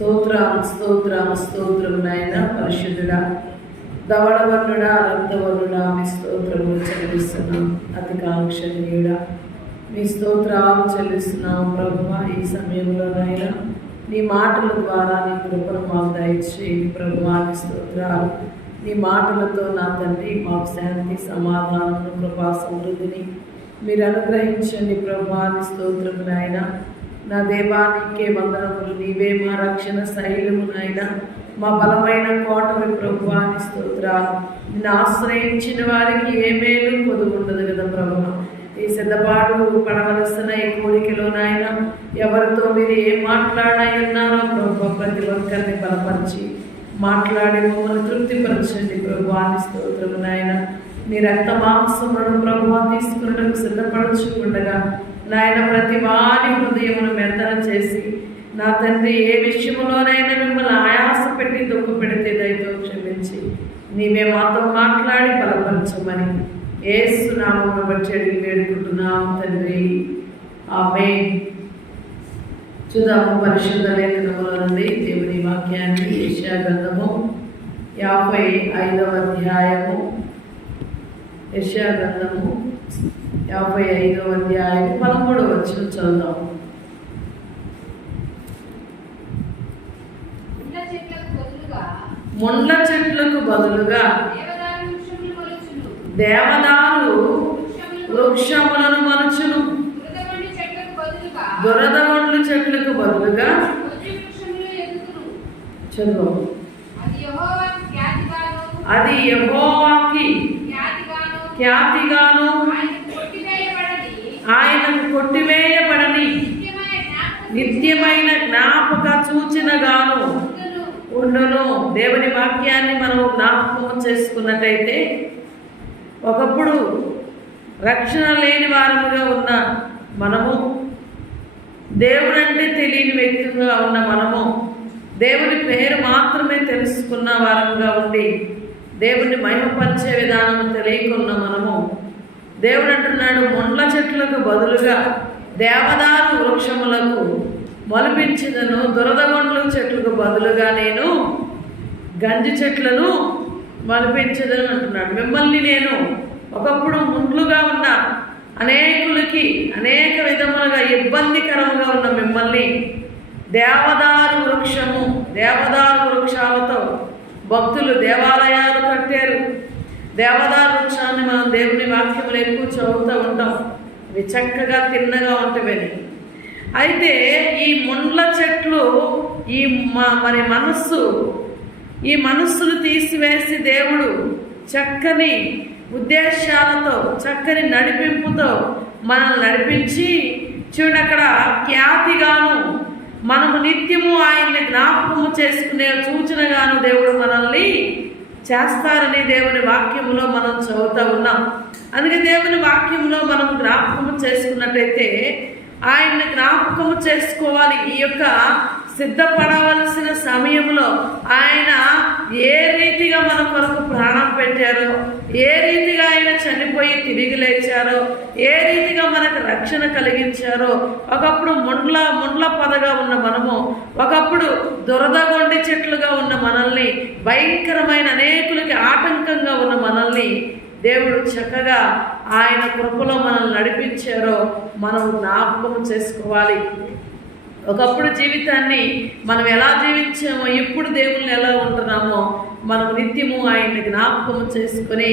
స్తోత్రం స్తోత్రం స్తోత్రం నాయన పరిశుద్ధుడా, ధవళవర్ణుడా, రక్తవర్ణుడా, మీ స్తోత్రము చెల్లిస్తున్నాం. అతి కాంక్షణీయుడా, మీ స్తోత్రాలు చెల్లిస్తున్నాం ప్రభువా. ఈ సమయంలో నాయన నీ మాటల ద్వారా నీ కృపను మాకు దయచేయండి ప్రభువా. నీ స్తోత్రాలు, నీ మాటలతో నా తండ్రి మాకు శాంతి, సమాధానం, కృపా సమృద్ధిని మీరు అనుగ్రహించండి ప్రభువా. నీ స్తోత్రము నాయన. నా దేవానికే వందనములు. నీవే మా రక్షణ శైలము నాయన, మా బలమైన కోటలు ప్రభువా. నీ స్తోత్రాలు. నిన్ను ఆశ్రయించిన వారికి ఏ మేలు కొదువుండదు కదా ప్రభువా. ఈ సిద్ధపాటు పడవలసిన ఈ కోరికలో నాయన ఎవరితో మీరు ఏం మాట్లాడాయన్నారో ప్రభు ప్రతి ఒక్కరిని బలపరిచి మాట్లాడి మమ్మల్ని తృప్తిపరచండి ప్రభువా. నీ స్తోత్రము నాయన. నీ రక్త మాంసములను ప్రభువా తీసుకున్నకు సిద్ధపరచుకుండగా నాయన ప్రతి వారి హృదయమును మెత్తన చేసి నా తండ్రి ఏ విషయంలోనైనా మిమ్మల్ని ఆయాస పెట్టి దుఃఖ పెడితే దయతో క్షమించి నీవే మాతో మాట్లాడి బలపరచమని యేసు నామమును బట్టి అడిగి వేడుకుంటున్నాం తండ్రి. ఆమేన్. చూద్దాము పరిశుద్ధ లేఖనముల నుండి దేవుని వాక్యాన్ని. యెషయా గ్రంథము 55వ అధ్యాయము. యెషయా గ్రంథము 55వ అధ్యాయము 13వ వచనం చదువుదాం. ముండ్ల చెట్లకు బదులుగా దేవదారు వృక్షములను మలుచును. దురదగొండ్లు చెట్లకు బదులుగా చదువు. అది యెహోవాకి ఖ్యాతిగాను ఆయనకు కొట్టివేయబడని నిత్యమైన జ్ఞాపక సూచనగాను ఉండును. దేవుని వాక్యాన్ని మనం జ్ఞాపకం చేసుకున్నట్టయితే ఒకప్పుడు రక్షణ లేని వారముగా ఉన్న మనము, దేవుడంటే తెలియని వ్యక్తిగా ఉన్న మనము, దేవుని పేరు మాత్రమే తెలుసుకున్న వారముగా ఉండి దేవుని మహిమపరిచే విధానం తెలియకున్న మనము, దేవుడు అంటున్నాడు ముండ్ల చెట్లకు బదులుగా దేవదారు వృక్షములకు మొలిపించదను, దురదగొండ్ల చెట్లకు బదులుగా నేను గంజి చెట్లను మొలిపించదను అంటున్నాడు. మిమ్మల్ని నేను ఒకప్పుడు ముండ్లుగా ఉన్న అనేకులకి అనేక విధములుగా ఇబ్బందికరముగా ఉన్న మిమ్మల్ని దేవదారు వృక్షము, దేవదారు వృక్షాలతో భక్తులు దేవాలయాలు కట్టారు. దేవదారు వృక్షాన్ని మనం దేవుని వాక్యములు ఎక్కువ చదువుతూ ఉంటాం. అవి చక్కగా తిన్నగా ఉంటవని. అయితే ఈ ముండ్ల చెట్లు ఈ మరి ఈ మనస్సును తీసివేసి దేవుడు చక్కని ఉద్దేశాలతో చక్కని నడిపింపుతో మనల్ని నడిపించి చూడక్కడ ఖ్యాతిగాను మనము నిత్యము ఆయన్ని జ్ఞాపకము చేసుకునే సూచనగాను దేవుడు మనల్ని చేస్తారని దేవుని వాక్యంలో మనం చదువుతూ ఉన్నాం. అందుకే దేవుని వాక్యంలో మనం జ్ఞాపకము చేసుకున్నట్టయితే ఆయన్ని జ్ఞాపకము చేసుకోవాలి. ఈ యొక్క సిద్ధపడవలసిన సమయంలో ఆయన ఏ రీతిగా మన కొరకు ప్రాణం పెట్టారో, ఏ రీతిగా ఆయన చనిపోయి తిరిగి లేచారో, ఏ రీతిగా మనకు రక్షణ కలిగించారో, ఒకప్పుడు ముండ్ల పదగా ఉన్న మనము, ఒకప్పుడు దురదగొండి చెట్లుగా ఉన్న మనల్ని, భయంకరమైన అనేకులకి ఆటంకంగా ఉన్న మనల్ని దేవుడు చక్కగా ఆయన కృపలో మనల్ని నడిపించారో మనం జ్ఞాపకం చేసుకోవాలి. ఒకప్పుడు జీవితాన్ని మనం ఎలా జీవించామో, ఇప్పుడు దేవుళ్ళని ఎలా ఉంటున్నామో మనం నిత్యము ఆయన్ని జ్ఞాపకము చేసుకొని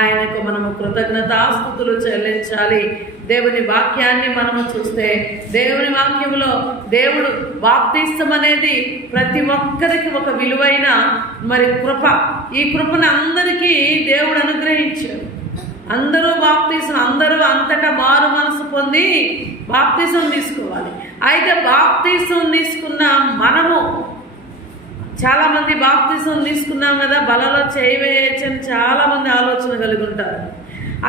ఆయనకు మనము కృతజ్ఞతాస్తుతులు చెల్లించాలి. దేవుని వాక్యాన్ని మనము చూస్తే దేవుని వాక్యంలో దేవుడు బాప్తిస్తం అనేది ప్రతి ఒక్కరికి ఒక విలువైన మరి కృప. ఈ కృపను అందరికీ దేవుడు అనుగ్రహించాడు. అందరూ బాప్తిసం, అందరూ అంతటా మారు మనసు పొంది బాప్తిసం తీసుకోవాలి. అయితే బాప్తిసం తీసుకున్న మనము చాలామంది బాప్తిసం తీసుకున్నాం కదా, బలలో చేయవేయచ్చని చాలామంది ఆలోచన కలిగి ఉంటారు.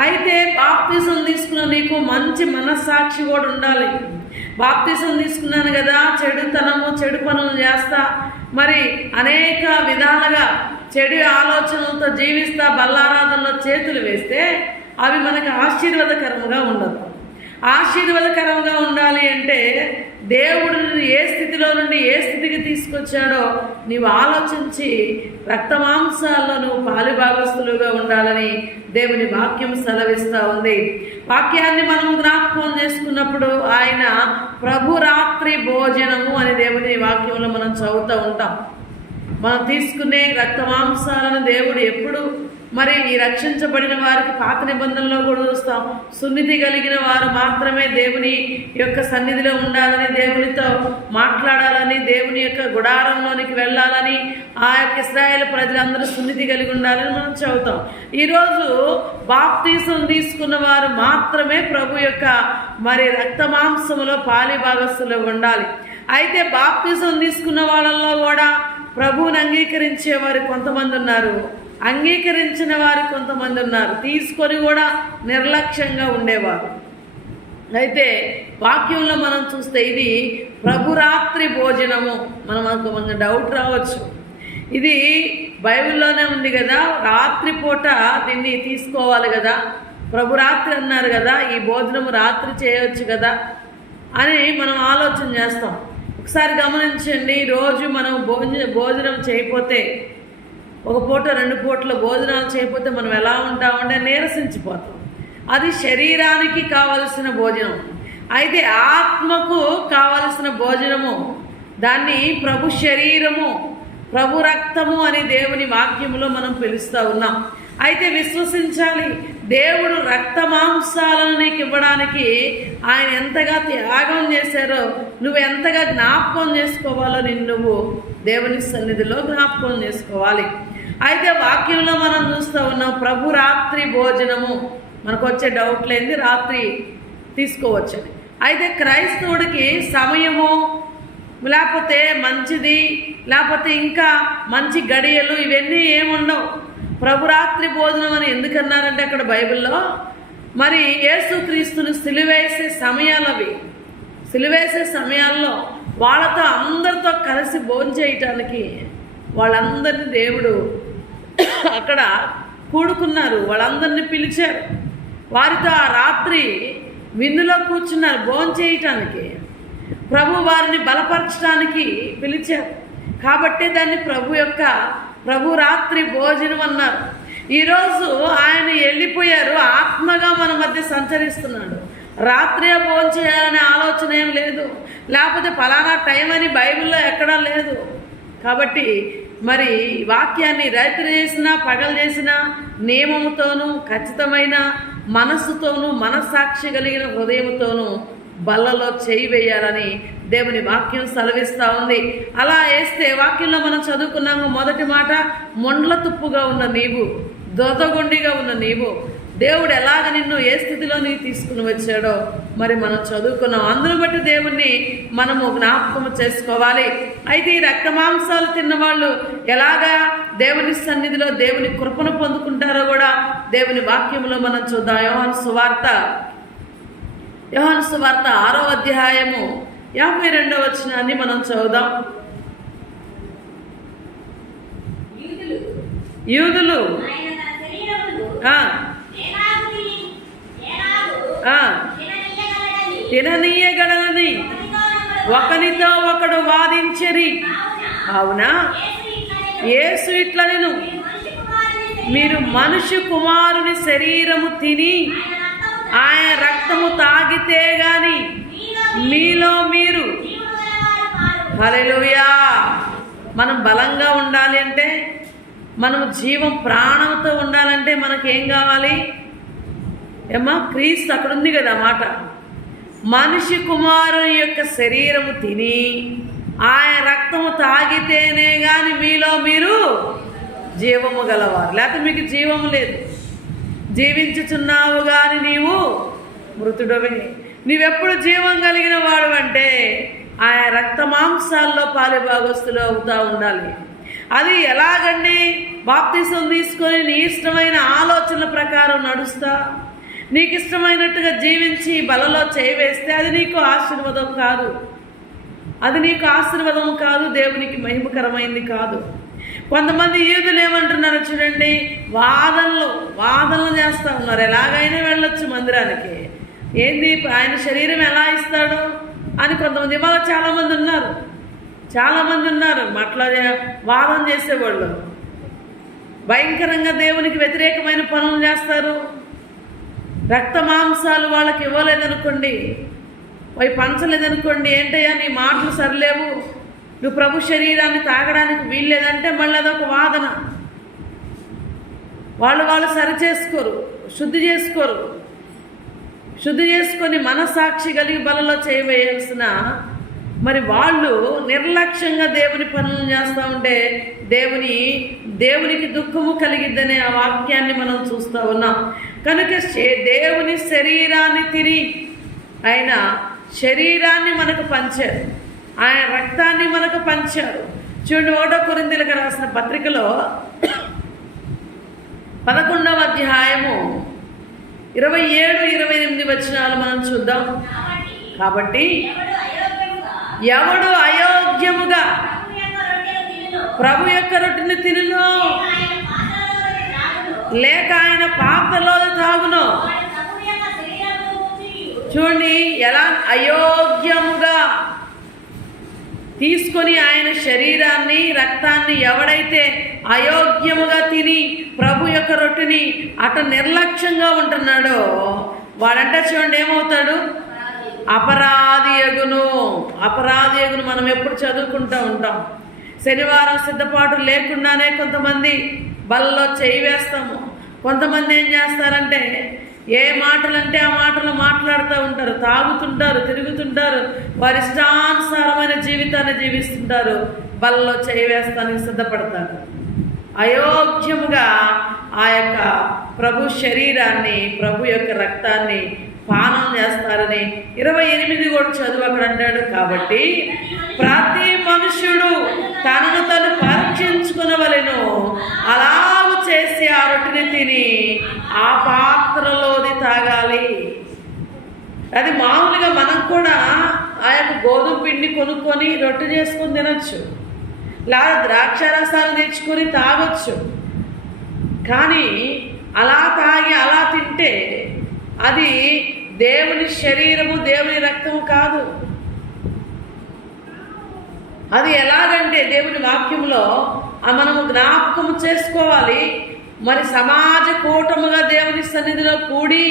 అయితే బాప్తిసం తీసుకున్న నీకు మంచి మనస్సాక్షి కూడా ఉండాలి. బాప్తిసం తీసుకున్నాను కదా, చెడు పనులు చేస్తా, మరి అనేక విధాలుగా చెడు ఆలోచనలతో జీవిస్తా, బల్లారాధనలో చేతులు వేస్తే అవి మనకు ఆశీర్వాదకరముగా ఉండదు. ఆశీర్వాదకరంగా ఉండాలి అంటే దేవుడు నిన్ను ఏ స్థితిలో నుండి ఏ స్థితికి తీసుకొచ్చాడో నీవు ఆలోచించి రక్తమాంసాల్లో నువ్వు పాలిభాగస్తులుగా ఉండాలని దేవుని వాక్యం సెలవిస్తూ ఉంది. వాక్యాన్ని మనం జ్ఞాపకం చేసుకున్నప్పుడు ఆయన ప్రభురాత్రి భోజనము అని దేవుని వాక్యంలో మనం చదువుతూ ఉంటాం. మనం తీసుకునే రక్తమాంసాలను దేవుడు ఎప్పుడు మరి ఈ రక్షించబడిన వారికి పాత నిబంధనలో కూడా చూస్తాం, సున్నితి కలిగిన వారు మాత్రమే దేవుని యొక్క సన్నిధిలో ఉండాలని, దేవునితో మాట్లాడాలని, దేవుని యొక్క గుడారంలోనికి వెళ్ళాలని, ఆ యొక్క ఇశ్రాయేలు ప్రజలందరూ సున్నితి కలిగి ఉండాలని మనం చదువుతాం. ఈరోజు బాప్తీసం తీసుకున్న వారు మాత్రమే ప్రభు యొక్క మరి రక్తమాంసములో పాలిభాగస్తులు ఉండాలి. అయితే బాప్తీసం తీసుకున్న వాళ్ళల్లో కూడా ప్రభువుని అంగీకరించే వారు కొంతమంది ఉన్నారు, అంగీకరించిన వారు కొంతమంది ఉన్నారు, తీసుకొని కూడా నిర్లక్ష్యంగా ఉండేవారు. అయితే వాక్యంలో మనం చూస్తే ఇది ప్రభురాత్రి భోజనము. మనకు డౌట్ రావచ్చు, ఇది బైబిల్లోనే ఉంది కదా, రాత్రిపూట దీన్ని తీసుకోవాలి కదా, ప్రభురాత్రి అన్నారు కదా, ఈ భోజనము రాత్రి చేయవచ్చు కదా అని మనం ఆలోచన చేస్తాం. ఒకసారి గమనించండి, రోజు మనం భోజనం చేయకపోతే, ఒక పూట 2 పూటల భోజనాలు చేయకపోతే మనం ఎలా ఉంటామంటే నీరసించిపోతాం. అది శరీరానికి కావలసిన భోజనం. అయితే ఆత్మకు కావలసిన భోజనము, దాన్ని ప్రభు శరీరము, ప్రభు రక్తము అని దేవుని వాక్యములో మనం పిలుస్తూ ఉన్నాం. అయితే విశ్వసించాలి, దేవుడు రక్తమాంసాలను నీకు ఇవ్వడానికి ఆయన ఎంతగా త్యాగం చేశారో నువ్వు ఎంతగా జ్ఞాపకం చేసుకోవాలో నువ్వు దేవుని సన్నిధిలో జ్ఞాపకం చేసుకోవాలి. అయితే వాక్యంలో మనం చూస్తూ ఉన్నాం ప్రభు రాత్రి భోజనము. మనకు వచ్చే డౌట్ లేనిది రాత్రి తీసుకోవచ్చని. అయితే క్రైస్తవుడికి సమయము లేకపోతే మంచిది లేకపోతే ఇంకా మంచి గడియలు ఇవన్నీ ఏముండవు. ప్రభురాత్రి భోజనం అని ఎందుకన్నారంటే అక్కడ బైబిల్లో మరి యేసుక్రీస్తుని సిలువేసే సమయాలవి. సిలువేసే సమయాల్లో వాళ్ళతో అందరితో కలిసి భోజనం చేయటానికి వాళ్ళందరినీ దేవుడు అక్కడ కూడుకున్నారు, వాళ్ళందరినీ పిలిచారు. వారితో ఆ రాత్రి విందులో కూర్చున్నారు భోజనం చేయటానికి. ప్రభు వారిని బలపరచడానికి పిలిచారు కాబట్టి దాన్ని ప్రభు రాత్రి భోజనం అన్నారు. ఈరోజు ఆయన వెళ్ళిపోయారు, ఆత్మగా మన మధ్య సంచరిస్తున్నాడు. రాత్రి భోజనం చేయాలనే ఆలోచన ఏం లేదు, లేకపోతే ఫలానా టైం అని బైబిల్లో ఎక్కడా లేదు. కాబట్టి మరి వాక్యాన్ని రాత్రి చేసినా పగలు చేసినా నియమముతోనూ ఖచ్చితమైన మనస్సుతోనూ మనస్సాక్షి కలిగిన హృదయంతోనూ బల్లలో చేయి వేయాలని దేవుని వాక్యం సెలవిస్తూ ఉంది. అలా వేస్తే వాక్యంలో మనం చదువుకున్నాము. మొదటి మాట, మొండ్ల తుప్పుగా ఉన్న నీవు, దొదగొండిగా ఉన్న నీవు, దేవుడు ఎలాగ నిన్ను ఏ స్థితిలో నీకు తీసుకుని వచ్చాడో మరి మనం చదువుకున్నాం. అందును బట్టి దేవుణ్ణి మనము జ్ఞాపకం చేసుకోవాలి. అయితే ఈ రక్తమాంసాలు తిన్నవాళ్ళు ఎలాగా దేవుని సన్నిధిలో దేవుని కృపను పొందుకుంటారో కూడా దేవుని వాక్యంలో మనం చూద్దాం. యోహాను సువార్త 6వ అధ్యాయము 52వ వచనాన్ని మనం చదువుదాం. యూదులు తిననీయగలనని ఒకనితో ఒకడు వాదించరి. అవునా, యేసు ఇట్లనెను, మీరు మనుష్య కుమారుని శరీరము తిని ఆయన రక్తము తాగితే గాని మీలో మీరు. హల్లెలూయా. మనం బలంగా ఉండాలి అంటే, మనం జీవం ప్రాణంతో ఉండాలంటే మనకేం కావాలి? ఏమా, క్రీస్తు అక్కడ ఉంది కదా మాట. మనిషి కుమారుని యొక్క శరీరము తిని ఆయన రక్తము తాగితేనే కానీ మీలో మీరు జీవము గలవారు, లేకపోతే మీకు జీవము లేదు. జీవించుచున్నావు కానీ నీవు మృతుడవే. నీవెప్పుడు జీవం కలిగిన వాడు అంటే ఆయన రక్త మాంసాల్లో పాలిభాగస్తులు అవుతూ ఉండాలి. అది ఎలాగండి? బాప్తిసం తీసుకొని నీ ఇష్టమైన ఆలోచనల ప్రకారం నడుస్తా, నీకు ఇష్టమైనట్టుగా జీవించి బలలో చేయివేస్తే అది నీకు ఆశీర్వాదం కాదు. అది నీకు ఆశీర్వాదం కాదు, దేవునికి మహిమకరమైంది కాదు. కొంతమంది యూదులు ఏమంటున్నారో చూడండి, వాదనలు చేస్తూ ఉన్నారు. ఎలాగైనా వెళ్ళొచ్చు మందిరానికి. ఏంది ఆయన శరీరం ఎలా ఇస్తాడు? అని కొంతమంది ఇవాళ చాలామంది ఉన్నారు మాట్లాడే వాదన చేసేవాళ్ళు. భయంకరంగా దేవునికి వ్యతిరేకమైన పనులు చేస్తారు. రక్త మాంసాలు వాళ్ళకి ఇవ్వలేదనుకోండి, అవి పంచలేదనుకోండి, ఏంటయ్యా నీ మాటలు సరిలేవు, నువ్వు ప్రభు శరీరాన్ని తాగడానికి వీల్లేదంటే మళ్ళీ అదొక వాదన. వాళ్ళు సరి చేసుకోరు, శుద్ధి చేసుకొని మనసాక్షి కలిగి బలలో చేయవేయాల్సిన మరి వాళ్ళు నిర్లక్ష్యంగా దేవుని పనులు చేస్తూ ఉంటే దేవునికి దుఃఖము కలిగిద్దనే ఆ వాక్యాన్ని మనం చూస్తూ ఉన్నాం. కనుక దేవుని శరీరాన్ని తిని ఆయన శరీరాన్ని మనకు పంచారు, ఆయన రక్తాన్ని మనకు పంచారు. చూడండి 1 కొరింథీయులకు రాసిన పత్రికలో 11వ అధ్యాయము 27-28 వచనాలు మనం చూద్దాం. కాబట్టి ఎవడు అయోగ్యముగా ప్రభు యొక్క రొట్టెని తినును లేక ఆయన పాత్రలో తాగును. చూడండి ఎలా అయోగ్యముగా తీసుకొని ఆయన శరీరాన్ని రక్తాన్ని ఎవడైతే అయోగ్యముగా తిని ప్రభు యొక్క రొట్టెని అట నిర్లక్ష్యంగా ఉంటున్నాడో వాడంటే చూడండి ఏమవుతాడు? అపరాధి యగును. మనం ఎప్పుడు చదువుకుంటూ ఉంటాం. శనివారం సిద్ధపాటు లేకుండానే కొంతమంది బలలో చేయి వేస్తాము. కొంతమంది ఏం చేస్తారంటే ఏ మాటలంటే ఆ మాటలు మాట్లాడుతూ ఉంటారు, తాగుతుంటారు, తిరుగుతుంటారు, వారి ఇష్టానుసారమైన జీవితాన్ని జీవిస్తుంటారు, బలలో చేయి వేస్తానికి సిద్ధపడతారు. అయోగ్యముగా ఆ యొక్క ప్రభు శరీరాన్ని ప్రభు యొక్క రక్తాన్ని పానం చేస్తారని 28 కూడా చదువు అక్కడ అంటాడు. కాబట్టి ప్రతి మనుష్యుడు తనను తను పరీక్షించుకునవలెను, అలాగ చేసి ఆ రొట్టెని తిని ఆ పాత్రలోది తాగాలి. అది మామూలుగా మనం కూడా ఆ యొక్క గోధుమ పిండి కొనుక్కొని రొట్టె చేసుకొని తినచ్చు, లేదా ద్రాక్షారసాలు తెచ్చుకొని తాగొచ్చు. కానీ అలా తాగి అలా తింటే అది దేవుని శరీరము దేవుని రక్తము కాదు. అది ఎలాగంటే దేవుని వాక్యంలో మనము జ్ఞాపకము చేసుకోవాలి. మరి సమాజ కూటముగా దేవుని సన్నిధిలో కూడి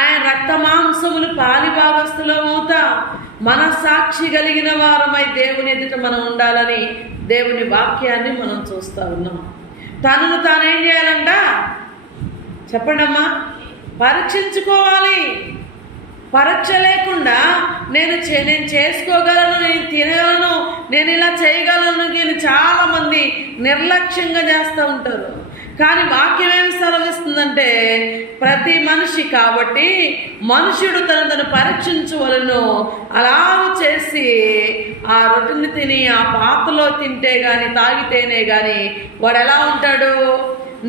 ఆయన రక్త మాంసములు పాలిభాగస్థులమవుతా మనసాక్షి కలిగిన వారమై దేవుని ఎదుట మనం ఉండాలని దేవుని వాక్యాన్ని మనం చూస్తూ ఉన్నాం. తనను తానేం చేయాలంట చెప్పండమ్మా? పరీక్షించుకోవాలి. పరీక్ష లేకుండా నేను చేసుకోగలను, నేను తినగలను, నేను ఇలా చేయగలను అని చాలామంది నిర్లక్ష్యంగా చేస్తూ ఉంటారు. కానీ వాక్యం ఏమి సెలవిస్తుందంటే ప్రతి మనిషి కాబట్టి మనుషుడు తను పరీక్షించవలను. అలా చేసి ఆ రొట్టెని తిని ఆ పాత్రలో తింటే కానీ తాగితేనే కానీ వాడు ఎలా ఉంటాడు?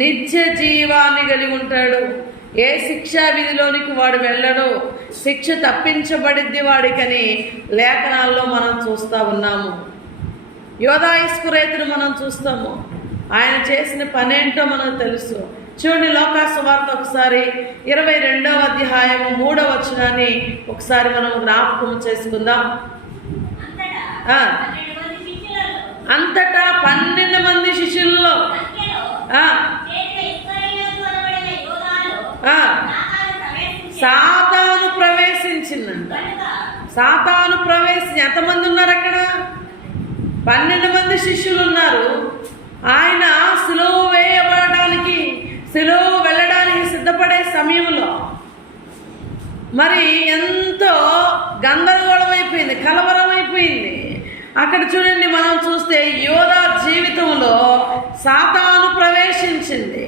నిత్య జీవాన్ని కలిగి ఉంటాడు. ఏ శిక్షా విధిలోనికి వాడు వెళ్ళడు, శిక్ష తప్పించబడిద్ది వాడికని లేఖనాల్లో మనం చూస్తూ ఉన్నాము. యోధా ఇస్కరియోతును మనం చూస్తాము. ఆయన చేసిన పనేంటో మనకు తెలుసు. చూడండి లోకాసు వార్త ఒకసారి 22వ అధ్యాయము 3వ వచనాన్ని ఒకసారి మనం జ్ఞాపకం చేసుకుందాం. అంతటా 12 మంది శిష్యుల్లో సాతాను ప్రవేశించిందంట. ఎంతమంది ఉన్నారు అక్కడ? 12 మంది శిష్యులు ఉన్నారు. ఆయన సిలువ వేయబడడానికి, సిలువ వెళ్ళడానికి సిద్ధపడే సమయంలో మరి ఎంతో గందరగోళం అయిపోయింది, కలవరం అయిపోయింది. అక్కడ చూడండి మనం చూస్తే యోధా జీవితంలో సాతాను ప్రవేశించింది.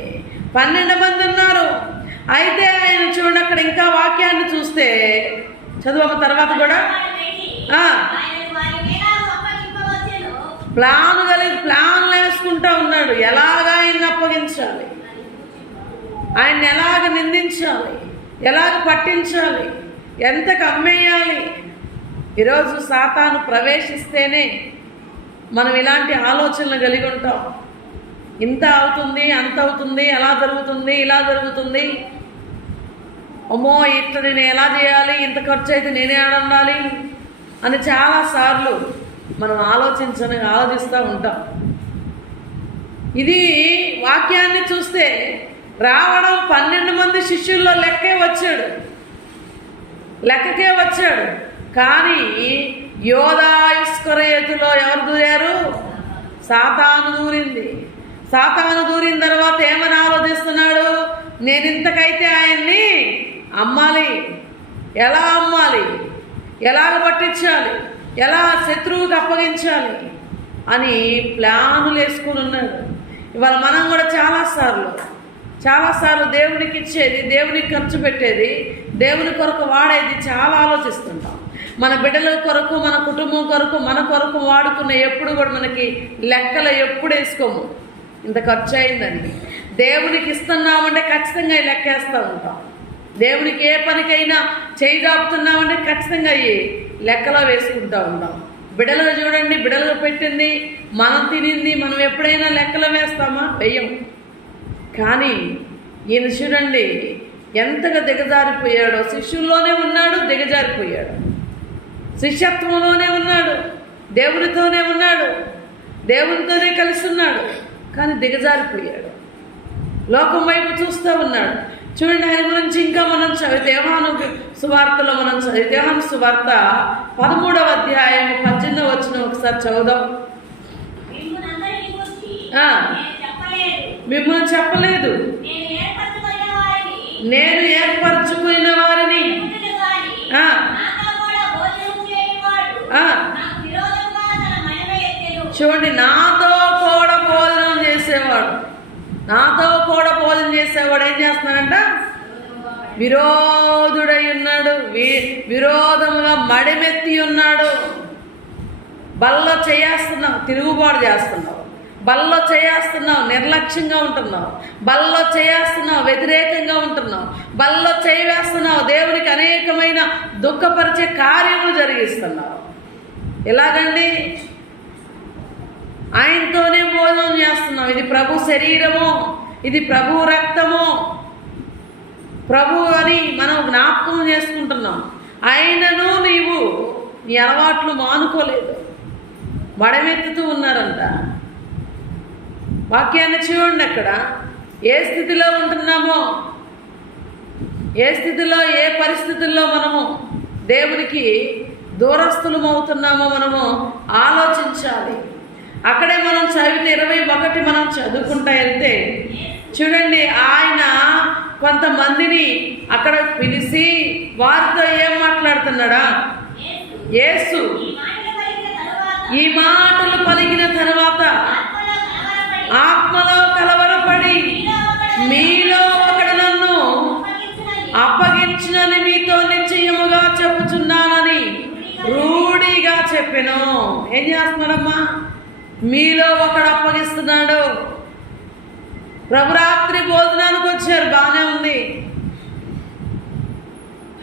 12 మంది ఉన్నారు. అయితే ఆయన చూడండి అక్కడ ఇంకా వాక్యాన్ని చూస్తే చదువు తర్వాత కూడా ప్లాన్లు వేసుకుంటా ఉన్నాడు. ఎలాగ ఆయన్ని అప్పగించాలి, ఆయన్ని ఎలాగ నిందించాలి, ఎలాగ పట్టించాలి, ఎంతకు అమ్మేయాలి. ఈరోజు సాతాను ప్రవేశిస్తేనే మనం ఇలాంటి ఆలోచనలు కలిగి ఉంటాం. ఇంత అవుతుంది, అంత అవుతుంది, ఎలా జరుగుతుంది, ఇలా జరుగుతుంది, అమ్మో ఇట్లా నేను ఎలా చేయాలి, ఇంత ఖర్చు అయితే నేనే ఆడండాలి, అని చాలాసార్లు మనం ఆలోచిస్తూ ఉంటాం. ఇది వాక్యాన్ని చూస్తే రావడం 12 మంది శిష్యుల్లో లెక్కే వచ్చాడు. కానీ యోధా ఇస్కరియోతులో ఎవరు దూరారు? సాతాను దూరింది. సాతాను దూరిన తర్వాత ఏమని ఆలోచిస్తున్నాడు? నేను ఇంతకైతే ఆయన్ని అమ్మాలి, ఎలా అమ్మాలి, ఎలాగ పట్టించాలి, ఎలా శత్రువుకి అప్పగించాలి అని ప్లానులు వేసుకుని ఉన్నాడు. ఇవాళ మనం కూడా చాలాసార్లు దేవునికి ఇచ్చేది, దేవునికి ఖర్చు పెట్టేది, దేవుని కొరకు వాడేది చాలా ఆలోచిస్తుంటాం. మన బిడ్డల కొరకు, మన కుటుంబం కొరకు, మన కొరకు వాడుకున్న ఎప్పుడు కూడా మనకి లెక్కలు ఎప్పుడు వేసుకోము. ఇంత ఖర్చు అయిందని. దేవునికి ఇస్తున్నామంటే ఖచ్చితంగా లెక్కేస్తూ ఉంటాం. దేవునికి ఏ పనికైనా చేయి దాపుతున్నామంటే ఖచ్చితంగా లెక్కలో వేసుకుంటూ ఉంటాం. బిడ్డలు చూడండి, బిడ్డలు పెట్టింది, మనం తినింది మనం ఎప్పుడైనా లెక్కలో వేస్తామా? వెయ్యం. కానీ ఈయన చూడండి ఎంతగా దిగజారిపోయాడో. శిష్యుల్లోనే ఉన్నాడు, దిగజారిపోయాడు. శిష్యత్వంలోనే ఉన్నాడు, దేవునితోనే ఉన్నాడు, దేవునితోనే కలిసి ఉన్నాడు, కానీ దిగజారిపోయాడు. లోకం వైపు చూస్తూ ఉన్నాడు. చూడండి, ఆయన గురించి ఇంకా మనం చదివితే యోహాను సువార్తలో మనం చదివితే యోహాను సువార్త 13వ అధ్యాయం 18వ వచనం ఒకసారి చదువుదాం. మిమ్మల్ని చెప్పలేదు, నేను ఏర్పరచుకున్న వారిని. చూడండి, నాతో కూడా భోజనం చేసేవాడు ఏం చేస్తున్నాడంట? విరోధుడై ఉన్నాడు, విరోధంలో మడిమెత్తి ఉన్నాడు. బల్లో చేస్తున్నావు, తిరుగుబాటు చేస్తున్నావు, బల్లో చేస్తున్నావు, నిర్లక్ష్యంగా ఉంటున్నావు, బల్లో చేస్తున్నావు, వ్యతిరేకంగా ఉంటున్నావు, బల్లో చేస్తున్నావు, దేవునికి అనేకమైన దుఃఖపరిచే కార్యములు జరిగిస్తున్నావు. ఎలాగండి? ఆయనతోనే భోజనం చేస్తున్నాం. ఇది ప్రభు శరీరము, ఇది ప్రభు రక్తము, ప్రభు అని మనం జ్ఞాపకం చేసుకుంటున్నాం. అయినను నీవు నీ అలవాట్లు మానుకోలేదు, మడమెత్తుతూ ఉన్నారంట. వాక్యాన్ని చూడండి, అక్కడ ఏ స్థితిలో ఉంటున్నామో, ఏ స్థితిలో, ఏ పరిస్థితుల్లో మనము దేవునికి దూరస్తులం అవుతున్నామో మనము ఆలోచించాలి. అక్కడే మనం చదివితే 21 మనం చదువుకుంటా వెళ్తే చూడండి, ఆయన కొంతమందిని అక్కడ పిలిచి వారితో ఏం మాట్లాడుతున్నాడా? యేసు ఈ మాటలు పలికిన తర్వాత ఆత్మలో కలవరపడి మీలో ఒకడు నన్ను అప్పగించినని మీతో నిశ్చయముగా చెప్పుచున్నానని రూఢిగా చెప్పెను. ఏం చేస్తున్నాడమ్మా? మీలో ఒకడు అప్పగిస్తున్నాడు. ప్రభురాత్రి భోజనానికి వచ్చారు, బాగానే ఉంది.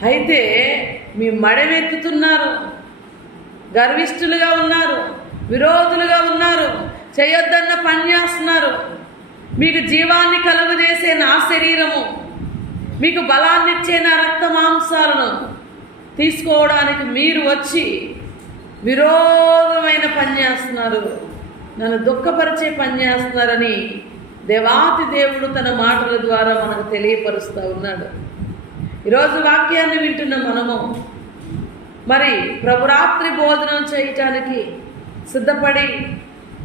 అయితే మీ మడమెత్తుతున్నారు, గర్విష్ఠులుగా ఉన్నారు, విరోధులుగా ఉన్నారు, చేయొద్దన్న పని చేస్తున్నారు. మీకు జీవాన్ని కలుగజేసే నా శరీరము, మీకు బలాన్ని ఇచ్చే నా రక్త మాంసాలను తీసుకోవడానికి మీరు వచ్చి విరోధమైన పని చేస్తున్నారు, నన్ను దుఃఖపరిచే పని చేస్తున్నారని దేవాతి దేవుడు తన మాటల ద్వారా మనకు తెలియపరుస్తూ ఉన్నాడు. ఈరోజు వాక్యాన్ని వింటున్న మనము మరి ప్రభురాత్రి భోజనం చేయటానికి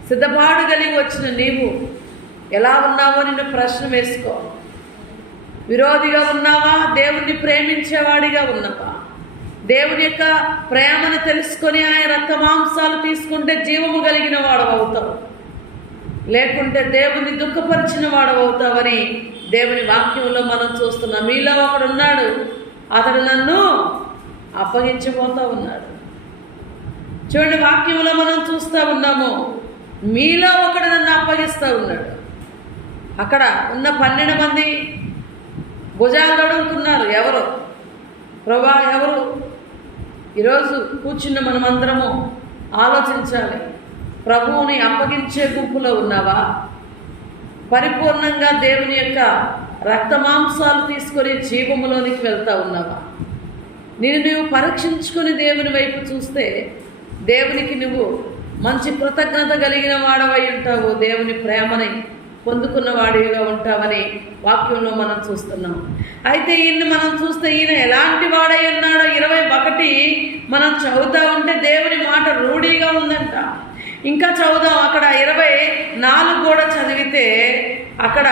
సిద్ధపాటు కలిగి వచ్చిన నీవు ఎలా ఉన్నావో నిన్ను ప్రశ్న వేసుకో. విరోధిగా ఉన్నావా? దేవుణ్ణి ప్రేమించేవాడిగా ఉన్నావా? దేవుని యొక్క ప్రేమను తెలుసుకొని ఆయన రక్త మాంసాలు తీసుకుంటే జీవము కలిగిన వాడవవుతావు, లేకుంటే దేవుని దుఃఖపరిచిన వాడవవుతావని దేవుని వాక్యంలో మనం చూస్తున్నాం. మీలో ఒకడు ఉన్నాడు, అతడు నన్ను అప్పగించబోతూ ఉన్నాడు. చూడండి, వాక్యంలో మనం చూస్తూ ఉన్నాము, మీలో ఒకడు నన్ను అప్పగిస్తూ ఉన్నాడు. అక్కడ ఉన్న 12 మంది భుజాలు అడుగుతున్నారు, ఎవరు ప్రభా ఎవరు? ఈరోజు కూర్చున్న మనమందరము ఆలోచించాలి. ప్రభువుని అప్పగించే గుంపులో ఉన్నావా? పరిపూర్ణంగా దేవుని యొక్క రక్త మాంసాలు తీసుకొని జీవములోనికి వెళ్తా ఉన్నావా? నువ్వు పరీక్షించుకొని దేవుని వైపు చూస్తే దేవునికి నువ్వు మంచి కృతజ్ఞత కలిగిన వాడవై ఉంటావు, దేవుని ప్రేమని పొందుకున్న వాడిగా ఉంటావని వాక్యంలో మనం చూస్తున్నాం. అయితే ఈయన్ని మనం చూస్తే ఈయన ఎలాంటి వాడై ఉన్నాడో 21 మనం చదువుతా ఉంటే దేవుని మాట రూఢీగా ఉందంట. ఇంకా చదువుదాం, అక్కడ 24 కూడా చదివితే అక్కడ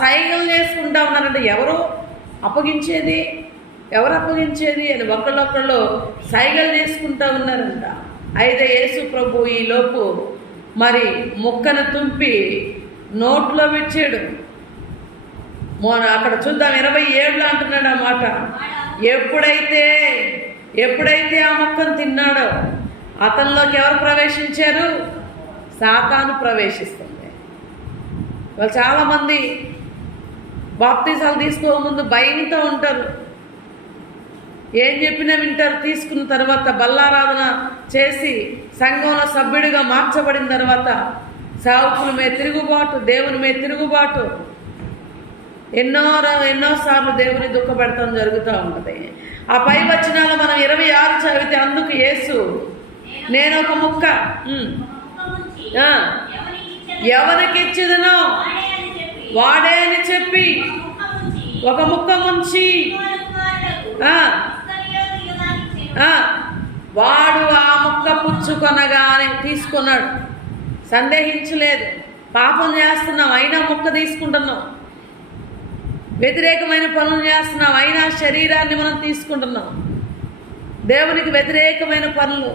సైగలు చేసుకుంటా ఉన్నారంటే ఎవరు అప్పగించేది అని ఒకళ్ళొకళ్ళు సైగలు చేసుకుంటా ఉన్నారంట. అయితే యేసు ప్రభు ఈ లోపు మరి ముక్కను తుంపి నోట్లో పెట్టాడు. అక్కడ చూద్దాం 27లో అంటున్నాడు ఆ మాట. ఎప్పుడైతే ఆ మొక్కను తిన్నాడో అతనిలోకి ఎవరు ప్రవేశించారు? సాతాను ప్రవేశిస్తుంది. వాళ్ళు చాలామంది బాప్తిజాలు తీసుకోక ముందు భయంతో ఉంటారు, ఏం చెప్పినా వింటారు. తీసుకున్న తర్వాత బల్లారాధన చేసి సంఘంలో సభ్యుడిగా మార్చబడిన తర్వాత సేవకుల మీద తిరుగుబాటు, దేవుని మీద తిరుగుబాటు, ఎన్నోసార్లు దేవుని దుఃఖపెడతాం జరుగుతూ ఉంటుంది. ఆ పై వచనాలు మనం 26 చదివితే అందుకు యేసు నేను ఒక ముక్క ఎవరికి ఇచ్చిదనో వాడే అని చెప్పి ఒక ముక్క ముంచి వాడు ఆ ముక్క పుచ్చుకొనగానే తీసుకున్నాడు. సందేహించలేదు. పాపం చేస్తున్నాం అయినా ముక్క తీసుకుంటున్నాం, వ్యతిరేకమైన పనులు చేస్తున్నాం అయినా శరీరాన్ని మనం తీసుకుంటున్నాం. దేవునికి వ్యతిరేకమైన పనులు,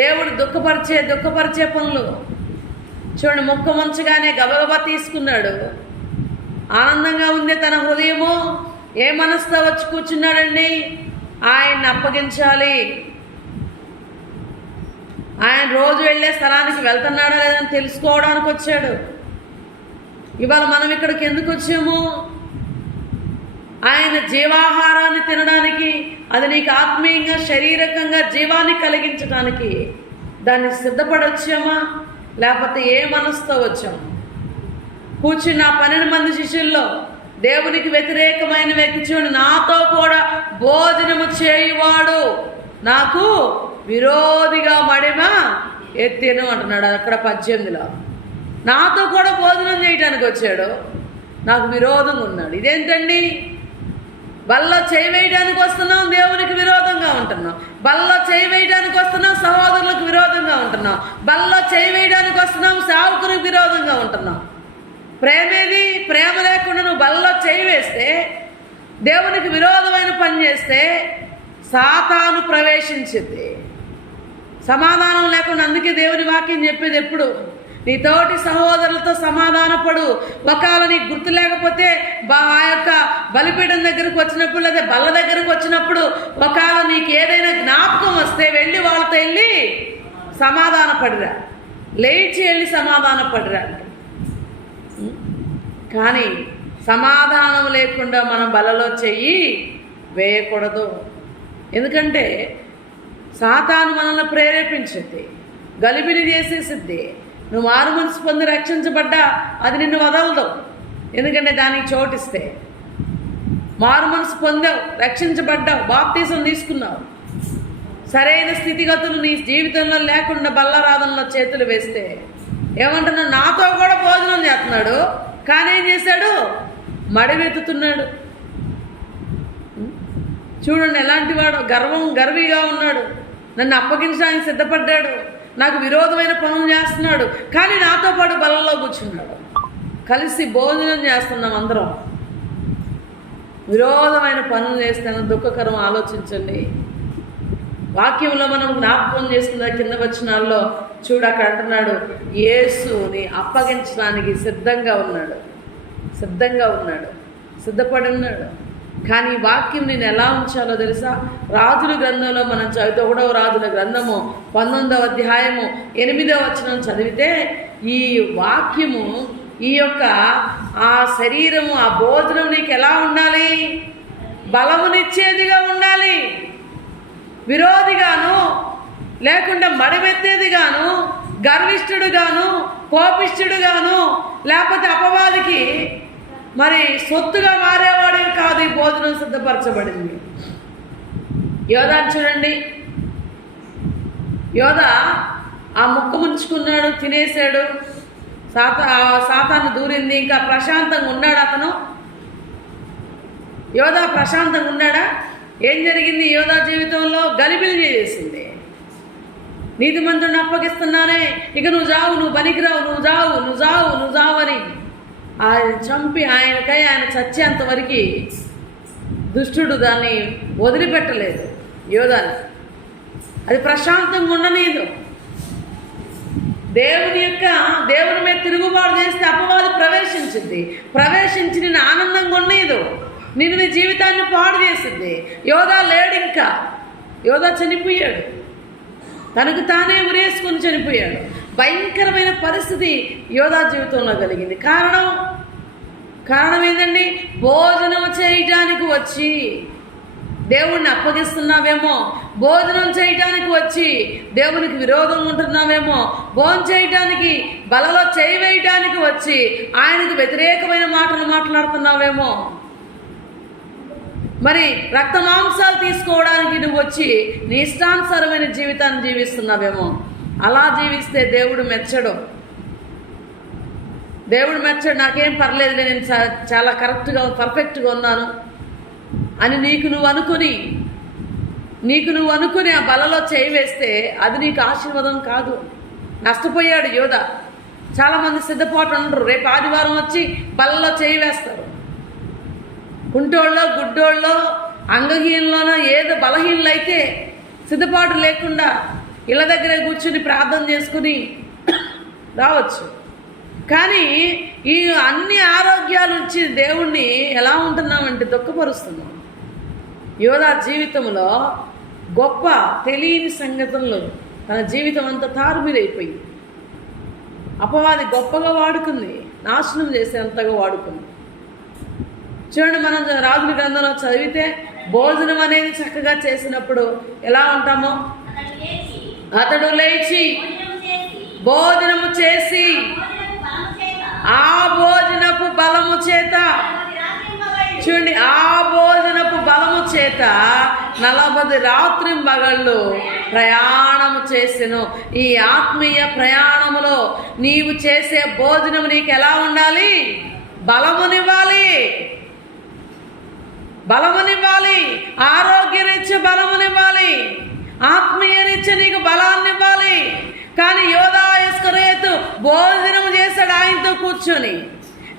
దేవుడు దుఃఖపరిచే పనులు. చూడండి, ముక్క ముంచగానే గబగబా తీసుకున్నాడు. ఆనందంగా ఉంది తన హృదయము. ఏ మనసుతో వచ్చి కూర్చున్నాడండి? ఆయన్ని అప్పగించాలి. ఆయన రోజు వెళ్ళే స్థలానికి వెళ్తున్నాడా లేదని తెలుసుకోవడానికి వచ్చాడు. ఇవాళ మనం ఇక్కడికి ఎందుకు వచ్చాము? ఆయన జీవాహారాన్ని తినడానికి, అది నీకు ఆత్మీయంగా శారీరకంగా జీవాన్ని కలిగించడానికి దాన్ని సిద్ధపడొచ్చామా, లేకపోతే ఏ మనసుతో వచ్చాము? కూర్చున్న 12 మంది శిష్యుల్లో దేవునికి వ్యతిరేకమైన వ్యక్తి చూడండి, నాతో కూడా భోజనము చేయువాడు నాకు విరోధిగా మడిమ ఎత్తెను అంటున్నాడు. అక్కడ 18లో నాతో కూడా భోజనం చేయడానికి వచ్చాడు, నాకు విరోధంగా ఉన్నాడు. ఇదేంటండి? బల్లో చేయి వేయడానికి వస్తున్నాం, దేవునికి విరోధంగా ఉంటున్నాం. బల్లో చేయి వేయడానికి వస్తున్నాం, సహోదరులకు విరోధంగా ఉంటున్నాం. బల్లో చేయి వేయడానికి వస్తున్నాం, సేవకులకు విరోధంగా ఉంటున్నాం. ప్రేమేది? ప్రేమ లేకుండా నువ్వు బల్లో చేయి వేస్తే, దేవునికి విరోధమైన పని చేస్తే సాతాను ప్రవేశించింది. సమాధానం లేకుండా, అందుకే దేవుని వాక్యం చెప్పేది ఎప్పుడు నీ తోటి సహోదరులతో సమాధానపడు. ఒకవేళ నీకు గుర్తు లేకపోతే ఆ యొక్క బలిపీఠం దగ్గరకు వచ్చినప్పుడు లేదా బల్ల దగ్గరకు వచ్చినప్పుడు ఒకవేళ నీకు ఏదైనా జ్ఞాపకం వస్తే వెళ్ళి వాళ్ళతో వెళ్ళి సమాధానపడిరా, లేచి వెళ్ళి సమాధానపడిరా. కానీ సమాధానం లేకుండా మనం బలలో చెయ్యి వేయకూడదు. ఎందుకంటే సాతాను మనల్ని ప్రేరేపించింది, గలిబిలి చేసేసిద్ది. నువ్వు మారు మనసు పొంది రక్షించబడ్డా అది నిన్ను వదలదు. ఎందుకంటే దానికి చోటిస్తే మారు మనసు పొందావు, రక్షించబడ్డావు, బాప్తీసం తీసుకున్నావు, సరైన స్థితిగతులు నీ జీవితంలో లేకుండా బల్లారాధనలో చేతులు వేస్తే ఏమంటున్నాడు? నాతో కూడా భోజనం చేస్తున్నాడు, కానీ ఏం చేశాడు? మడివెత్తుతున్నాడు. చూడండి ఎలాంటి వాడు, గర్విగా ఉన్నాడు, నన్ను అప్పగించడానికి సిద్ధపడ్డాడు, నాకు విరోధమైన పనులు చేస్తున్నాడు, కానీ నాతో పాటు బలలో కూర్చున్నాడు. కలిసి భోజనం చేస్తున్నాం అందరం. విరోధమైన పనులు చేస్తాను దుఃఖకరం. ఆలోచించండి. వాక్యంలో మనం జ్ఞాపకం చేసుకున్న కింద వచనాల్లో చూడు, అక్కడ అంటున్నాడు యేసుని అప్పగించడానికి సిద్ధంగా ఉన్నాడు, సిద్ధపడి ఉన్నాడు. కానీ వాక్యం నేను ఎలా ఉంచాలో తెలుసా? రాజుల గ్రంథంలో మనం చదివితే 1వ రాజుల గ్రంథము 19వ అధ్యాయము 8వ వచనం చదివితే ఈ వాక్యము, ఈ యొక్క ఆ శరీరము, ఆ భోజనం నీకు ఎలా ఉండాలి? బలమునిచ్చేదిగా ఉండాలి. విరోధిగాను లేకుండా మడివెత్తేదిగాను, గర్విష్ఠుడుగాను, కోపిష్ఠుడుగాను, లేకపోతే అపవాదికి మరి సొత్తుగా మారేవాడు కాదు. ఈ భోజనం సిద్ధపరచబడింది. యోధాను చూడండి, యోధ ఆ ముక్క ముంచుకున్నాడు, తినేశాడు, సాతాను దూరింది, ఇంకా ప్రశాంతంగా ఉన్నాడు అతను. యోధ ప్రశాంతంగా ఉన్నాడా? ఏం జరిగింది యోధ జీవితంలో? గలిబిలి చేసింది. నీతిమంతుడిని అప్పగిస్తున్నానే, ఇక నువ్వు జావు, నువ్వు పనికిరావు, నువ్వు జావు అని ఆయన చంపి ఆయన చచ్చేంత వరకు దుష్టుడు దాన్ని వదిలిపెట్టలేదు యోధాని. అది ప్రశాంతంగా ఉండనీదు. దేవుని మీద తిరుగుబాటు చేస్తే అపవాది ప్రవేశించి నిన్ను ఆనందంగా ఉండేదు, నిన్ను నీ జీవితాన్ని పాడు చేసింది. యోధ లేడు, ఇంకా యోధ చనిపోయాడు, తనకు తానే ఉరేసుకొని చనిపోయాడు. భయంకరమైన పరిస్థితి యోధ జీవితంలో కలిగింది. కారణం ఏంటండి? భోజనం చేయటానికి వచ్చి దేవుణ్ణి అప్పగిస్తున్నావేమో, భోజనం చేయటానికి వచ్చి దేవునికి విరోధంగా ఉంటున్నావేమో, భోజనం చేయటానికి బలలో చేయి వేయటానికి వచ్చి ఆయనకు వ్యతిరేకమైన మాటలు మాట్లాడుతున్నావేమో, మరి రక్త మాంసాలు తీసుకోవడానికి నువ్వు వచ్చి నీ ఇష్టానుసారమైన జీవితాన్ని జీవిస్తున్నావేమో. అలా జీవిస్తే దేవుడు మెచ్చడు. నాకేం పర్లేదు, నేను చాలా కరెక్ట్గా పర్ఫెక్ట్గా ఉన్నాను అని నీకు నువ్వు అనుకుని ఆ బలలో చేయి వేస్తే అది నీకు ఆశీర్వాదం కాదు. నష్టపోయాడు యోధ. చాలామంది సిద్ధపాటు ఉండరు, రేపు ఆదివారం వచ్చి బలలో చేయి వేస్తారు. కుంటోళ్ళో గుడ్డోళ్ళో అంగహీనలోనో ఏదో బలహీనలైతే సిద్ధపాటు లేకుండా ఇళ్ళ దగ్గర కూర్చుని ప్రార్థన చేసుకుని రావచ్చు. కానీ ఈ అన్ని ఆరోగ్యాలు ఇచ్చి దేవుణ్ణి ఎలా ఉంటున్నామంటే దుఃఖపరుస్తున్నాం. యోధ జీవితంలో గొప్ప తెలియని సంగతుల్లో తన జీవితం అంతా తారుమీరైపోయింది. అపవాది గొప్పగా వాడుకుంది, నాశనం చేసేంతగా వాడుకుంది. చూడండి, మనం రాజుల గ్రంథంలో చదివితే భోజనం అనేది చక్కగా చేసినప్పుడు ఎలా ఉంటామో, అతడు లేచి భోజనము చేసి ఆ భోజనపు బలము చేత, చూడండి, ఆ భోజనపు బలము చేత 40 రాత్రింబగళ్ళు ప్రయాణము చేసెను. ఈ ఆత్మీయ ప్రయాణములో నీవు చేసే భోజనం నీకు ఎలా ఉండాలి? బలమునివ్వాలి, ఆరోగ్యరీత్యా బలమునివ్వాలి, ఆత్మీయరీత్యా నీకు బలాన్నివ్వాలి. కానీ యోధా ఇస్కరియోతు భోజనం చేశాడు ఆయనతో కూర్చొని,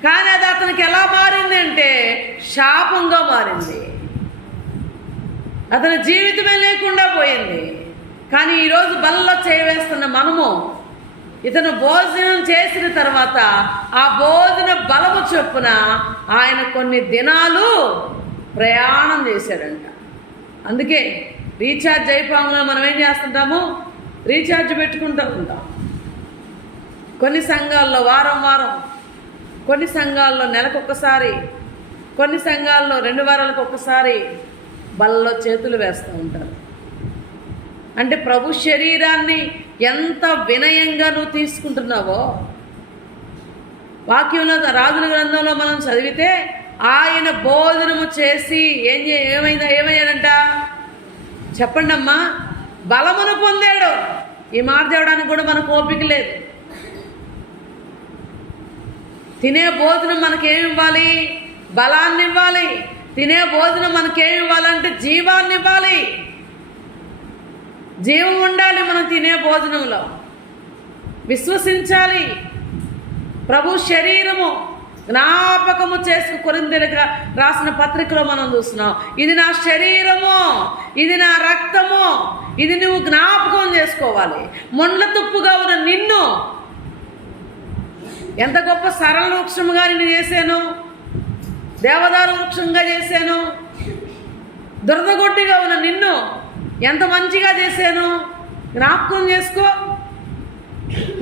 కానీ అది అతనికి ఎలా మారింది అంటే శాపంగా మారింది. అతని జీవితమే లేకుండా పోయింది. కానీ ఈరోజు బలలో చేయవేస్తున్న మనము ఇతను భోజనం చేసిన తర్వాత ఆ భోజన బలము చొప్పున ఆయన కొన్ని దినాలు ప్రయాణం చేశాడంట. అందుకే రీఛార్జ్ అయిపోగానే మనం ఏం చేస్తుంటాము? రీఛార్జ్ పెట్టుకుంటూ ఉంటాం. కొన్ని సంఘాల్లో వారం, కొన్ని సంఘాల్లో నెలకొకసారి, కొన్ని సంఘాల్లో 2 వారాలకు ఒకసారి బలలో చేతులు వేస్తూ ఉంటారు. అంటే ప్రభు శరీరాన్ని ఎంత వినయంగా నువ్వు తీసుకుంటున్నావో. వాక్యంలో రాజుల గ్రంథంలో మనం చదివితే ఆయన భోజనము చేసి ఏమయ్యాడంట చెప్పండి అమ్మా? బలమును పొందాడు. ఈ మాట తేవడానికి కూడా మనకు ఓపిక లేదు. తినే భోజనం మనకేమి ఇవ్వాలి? బలాన్ని ఇవ్వాలి. తినే భోజనం మనకేమి ఇవ్వాలంటే జీవాన్ని ఇవ్వాలి. జీవం ఉండాలి మనం తినే భోజనంలో. విశ్వసించాలి. ప్రభు శరీరము జ్ఞాపకము చేసుకు కొరింథీయులకు రాసిన పత్రికలో మనం చూస్తున్నాం. ఇది నా శరీరము, ఇది నా రక్తము, ఇది నువ్వు జ్ఞాపకం చేసుకోవాలి. మొండ్ల తుప్పుగా ఉన్న నిన్ను ఎంత గొప్ప సరళ వృక్షముగా నిన్ను చేశాను, దేవదారు వృక్షంగా చేశాను. దురదగొడ్డిగా ఉన్న నిన్ను ఎంత మంచిగా చేశాను జ్ఞాపకం చేసుకో.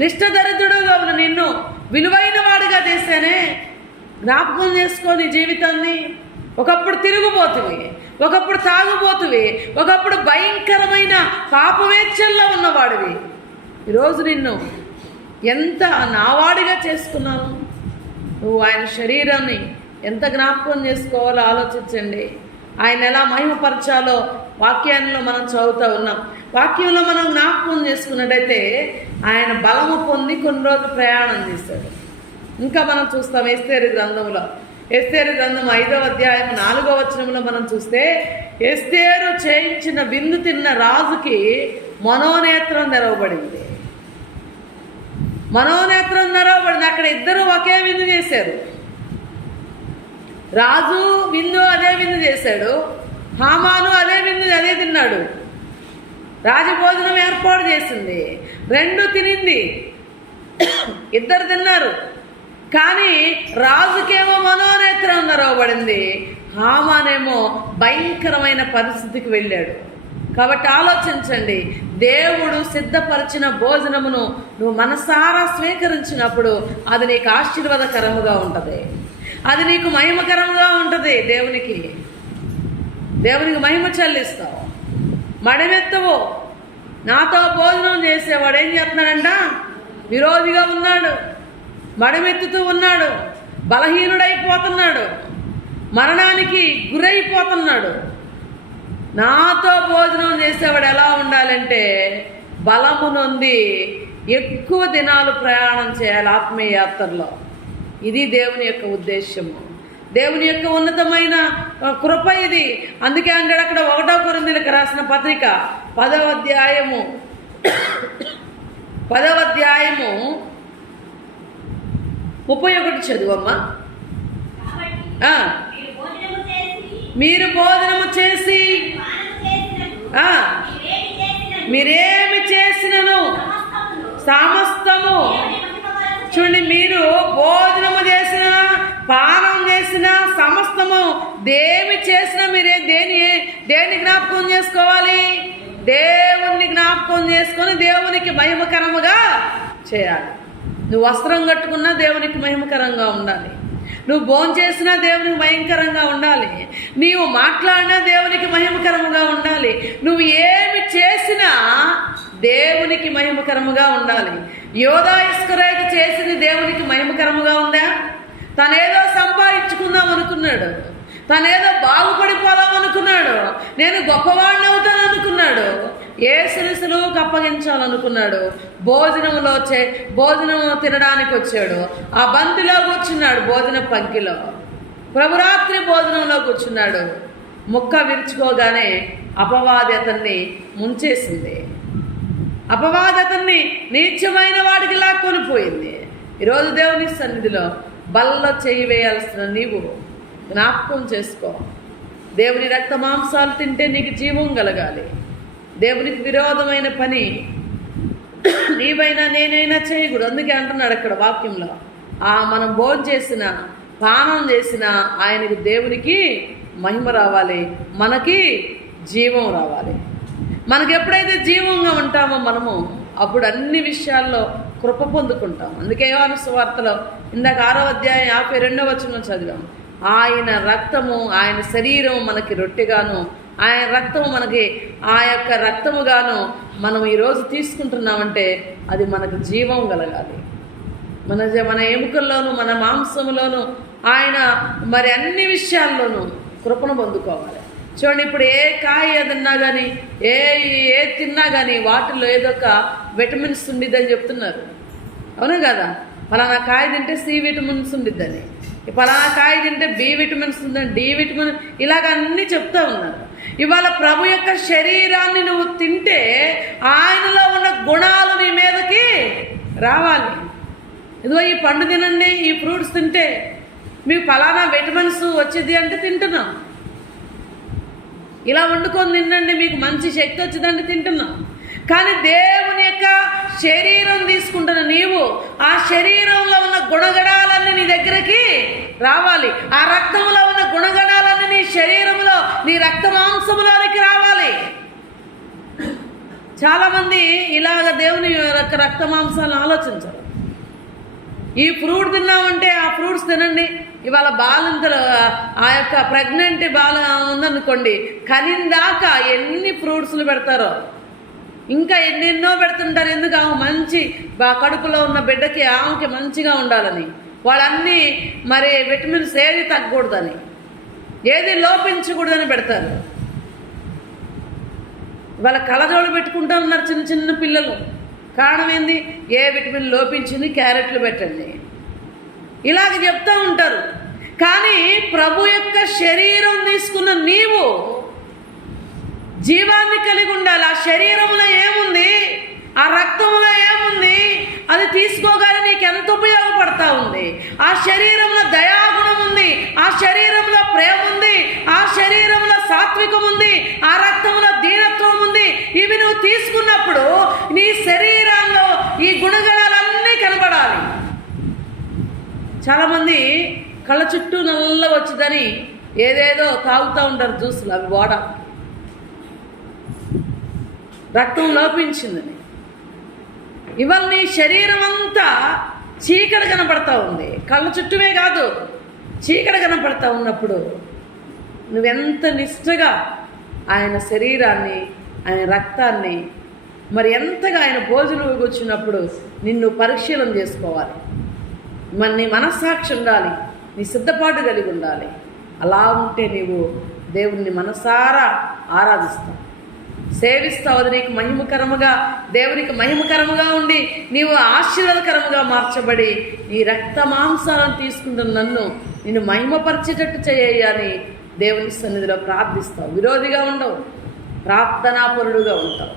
నిష్ఠదరిద్రుడుగా ఉన్న నిన్ను విలువైన వాడిగా చేశానే, జ్ఞాపకం చేసుకో నీ జీవితాన్ని. ఒకప్పుడు తిరుగుబోతువి, ఒకప్పుడు తాగుబోతువి, ఒకప్పుడు భయంకరమైన పాపవేచ్ఛల్లో ఉన్నవాడివి. ఈరోజు నిన్ను ఎంత నావాడిగా చేసుకున్నాను. నువ్వు ఆయన శరీరాన్ని ఎంత జ్ఞాపకం చేసుకోవాలో ఆలోచించండి. ఆయన ఎలా మహిమపరచాలో వాక్యాల్లో మనం చదువుతూ ఉన్నాం. వాక్యంలో మనం జ్ఞాపకం చేసుకున్నట్టయితే ఆయన బలము పొంది కొన్ని రోజులు ప్రయాణం చేశాడు. ఇంకా మనం చూస్తాం ఎస్తేరు గ్రంథంలో, ఎస్తేరు గ్రంథం 5వ అధ్యాయం 4వ వచనంలో మనం చూస్తే, ఎస్తేరు చేయించిన విందు తిన్న రాజుకి మనోనేత్రం తెరవబడింది. మనోనేత్రం తెరవబడింది. అక్కడ ఇద్దరు ఒకే విందు చేశారు. రాజు విందు అదే విందు చేశాడు, హామాను అదే విందు అదే తిన్నాడు. రాజభోజనం ఏర్పాటు చేసింది, రెండు తినింది, ఇద్దరు తిన్నారు. కానీ రాజుకేమో మనోనేత్రం తెరవబడింది, హామానేమో భయంకరమైన పరిస్థితికి వెళ్ళాడు. కాబట్టి ఆలోచించండి, దేవుడు సిద్ధపరిచిన భోజనమును నువ్వు మనసారా స్వీకరించినప్పుడు అది నీకు ఆశీర్వాదకరముగా ఉంటుంది, అది నీకు మహిమకరంగా ఉంటుంది. దేవునికి మహిమ చెల్లిస్తావు. మడిమెత్తవు. నాతో భోజనం చేసేవాడు ఏం చేస్తున్నాడంట? విరోధిగా ఉన్నాడు, మడిమెత్తుతూ ఉన్నాడు, బలహీనుడైపోతున్నాడు, మరణానికి గురైపోతున్నాడు. నాతో భోజనం చేసేవాడు ఎలా ఉండాలంటే బలము నొంది ఎక్కువ దినాలు ప్రయాణం చేయాలి ఆత్మీయ యాత్రలో. ఇది దేవుని యొక్క ఉద్దేశము, దేవుని యొక్క ఉన్నతమైన కృప ఇది. అందుకే అంటాడు అక్కడ 1వ కొరింథీయులకు రాసిన పత్రిక 10వ అధ్యాయము 31 చదువమ్మా. మీరు భోజనము చేసి మీరేమి చేసినను సమస్తము, చూడండి, మీరు భోజనము చేసిన పానం చేసిన సమస్తము దేమి చేసినా మీరే దేని జ్ఞాపకం చేసుకోవాలి? దేవుణ్ణి జ్ఞాపకం చేసుకొని దేవునికి మహిమకరముగా చేయాలి. నువ్వు వస్త్రం కట్టుకున్నా దేవునికి మహిమకరంగా ఉండాలి, నువ్వు భోంచేసినా దేవునికి భయంకరంగా ఉండాలి, నీవు మాట్లాడినా దేవునికి మహిమకరముగా ఉండాలి, నువ్వు ఏమి చేసినా దేవునికి మహిమకరముగా ఉండాలి. యోధా ఇస్కరియోతు చేసింది దేవునికి మహిమకరముగా ఉందా? తనేదో సంపాదించుకుందాం అనుకున్నాడు, తనేదో బాగుపడిపోదాం అనుకున్నాడు, నేను గొప్పవాడిని అవుతాను అనుకున్నాడు, యేసుని సిలువకు అప్పగించాలనుకున్నాడు. భోజనం తినడానికి వచ్చాడు, ఆ బంతిలో కూర్చున్నాడు, భోజన పంక్తిలో ప్రభురాత్రి భోజనంలో కూర్చున్నాడు. ముక్క విరుచుకోగానే అపవాది అతన్ని ముంచేసింది, అపవాది అతన్ని నీచమైన వాడికి లాక్కొనిపోయింది. ఈరోజు దేవుని సన్నిధిలో బల్లో చేయి వేయాల్సిన నీవు జ్ఞాపకం చేసుకో. దేవుని రక్త మాంసాలు తింటే నీకు జీవం కలగాలి. దేవునికి విరోధమైన పని నీవైనా నేనైనా చేయకూడదు. అందుకే అంటున్నాడు అక్కడ వాక్యంలో, మనం భోజనం చేసిన పానం చేసిన ఆయనకి దేవునికి మహిమ రావాలి, మనకి జీవం రావాలి. మనకు ఎప్పుడైతే జీవంగా ఉంటామో మనము అప్పుడు అన్ని విషయాల్లో కృప పొందుకుంటాం. అందుకే యోహాను సువార్తలో ఇందాక 6వ అధ్యాయం 52వ వచనం చదివాం. ఆయన రక్తము, ఆయన శరీరం మనకి రొట్టెగాను, ఆయన రక్తము మనకి ఆ యొక్క రక్తముగాను మనం ఈరోజు తీసుకుంటున్నామంటే అది మనకు జీవం కలగాలి. మన ఎముకల్లోనూ మన మాంసంలోనూ ఆయన మరి అన్ని విషయాల్లోనూ కృపను పొందుకోవాలి. చూడండి, ఇప్పుడు ఏ కాయ తిన్నా కానీ ఏ తిన్నా కానీ వాటిలో ఏదో ఒక విటమిన్స్ ఉండిద్దని చెప్తున్నారు, అవునా కదా? ఫలానా కాయ తింటే సి విటమిన్స్ ఉండిద్దని, ఫలానా కాయ తింటే బి విటమిన్స్ ఉందని, డి విటమిన్, ఇలాగ అన్నీ చెప్తూ ఉన్నారు. ఇవాళ ప్రభు యొక్క శరీరాన్ని నువ్వు తింటే ఆయనలో ఉన్న గుణాలు నీ మీదకి రావాలి. ఇదిగో ఈ పండు తినండి, ఈ ఫ్రూట్స్ తింటే మీకు ఫలానా విటమిన్స్ వచ్చింది అంటే తింటున్నాం. ఇలా వండుకొని తినండి, మీకు మంచి శక్తి వచ్చిందంటే తింటున్నాం. కానీ దేవుని యొక్క శరీరం తీసుకుంటున్న నీవు ఆ శరీరంలో ఉన్న గుణగణాలన్నీ నీ దగ్గరికి రావాలి. ఆ రక్తంలో ఉన్న గుణగణాలన్నీ నీ శరీరంలో, నీ రక్త మాంసంలోనికి రావాలి. చాలామంది ఇలాగ దేవుని యొక్క రక్త మాంసాలను ఆలోచించరు. ఈ ఫ్రూట్ తిన్నామంటే ఆ ఫ్రూట్స్ తినండి. ఇవాళ బాలింతలు ఆ యొక్క ప్రెగ్నెంట్ బాల ఉందనుకోండి, కనిందాకా ఎన్ని ఫ్రూట్స్లు పెడతారో, ఇంకా ఎన్నెన్నో పెడుతుంటారు. ఎందుకు? ఆమె మంచి కడుపులో ఉన్న బిడ్డకి ఆమెకి మంచిగా ఉండాలని, వాళ్ళన్నీ మరి విటమిన్స్ ఏది తగ్గకూడదని, ఏది లోపించకూడదని పెడతారు. వాళ్ళ కళ్ళజోడు పెట్టుకుంటూ ఉన్నారు చిన్న చిన్న పిల్లలు. కారణం ఏంది? ఏ విటమిన్ లోపించింది, క్యారెట్లు పెట్టండి, ఇలాగ చెప్తూ ఉంటారు. కానీ ప్రభు యొక్క శరీరం తీసుకున్న నీవు జీవాన్ని కలిగి ఉండాలి. ఆ శరీరంలో ఏముంది, ఆ రక్తంలో ఏముంది, అది తీసుకోగానే నీకు ఎంత ఉపయోగపడతా ఉంది. ఆ శరీరంలో దయాగుణం ఉంది, ఆ శరీరంలో ప్రేమ ఉంది, ఆ శరీరంలో సాత్వికం ఉంది, ఆ రక్తంలో దీనత్వం ఉంది. ఇవి నువ్వు తీసుకున్నప్పుడు నీ శరీరంలో ఈ గుణగణాలన్నీ కనబడాలి. చాలామంది కళ్ళ చుట్టూ నల్ల వచ్చిందని ఏదేదో తాగుతూ ఉంటారు జ్యూసులు, అవి వాడ రక్తం లోపించిందని. ఇవాళ నీ శరీరం అంతా చీకటి కనపడతా ఉంది, కళ్ళ చుట్టూవే కాదు చీకటి కనపడతా ఉన్నప్పుడు నువ్వెంత నిష్ఠగా ఆయన శరీరాన్ని, ఆయన రక్తాన్ని, మరి ఎంతగా ఆయన భోజనం వచ్చినప్పుడు నిన్ను పరిశీలన చేసుకోవాలి. మరి నీ మనస్సాక్షి ఉండాలి, నీ సిద్ధపాటు కలిగి ఉండాలి. అలా ఉంటే నీవు దేవుణ్ణి మనసారా ఆరాధిస్తావు, సేవిస్తావు. అది నీకు మహిమకరముగా, దేవునికి మహిమకరముగా ఉండి నీవు ఆశీర్వాదకరముగా మార్చబడి నీ రక్త మాంసాలను తీసుకుంటున్న నన్ను నిన్ను మహిమపరిచేటట్టు చేయని దేవుని సన్నిధిలో ప్రార్థిస్తావు. విరోధిగా ఉండవు, ప్రార్థనాపరుడుగా ఉంటావు.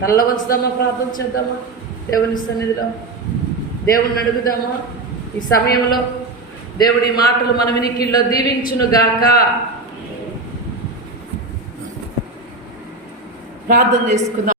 తల్లవచ్చుదామా, ప్రార్థన చేద్దామా దేవుని సన్నిధిలో, దేవుణ్ణి అడుగుదామా. ఈ సమయంలో దేవుడి మాటలు మన వినికిల్లో దీవించునుగాక. ప్రార్థన చేసుకుందాం.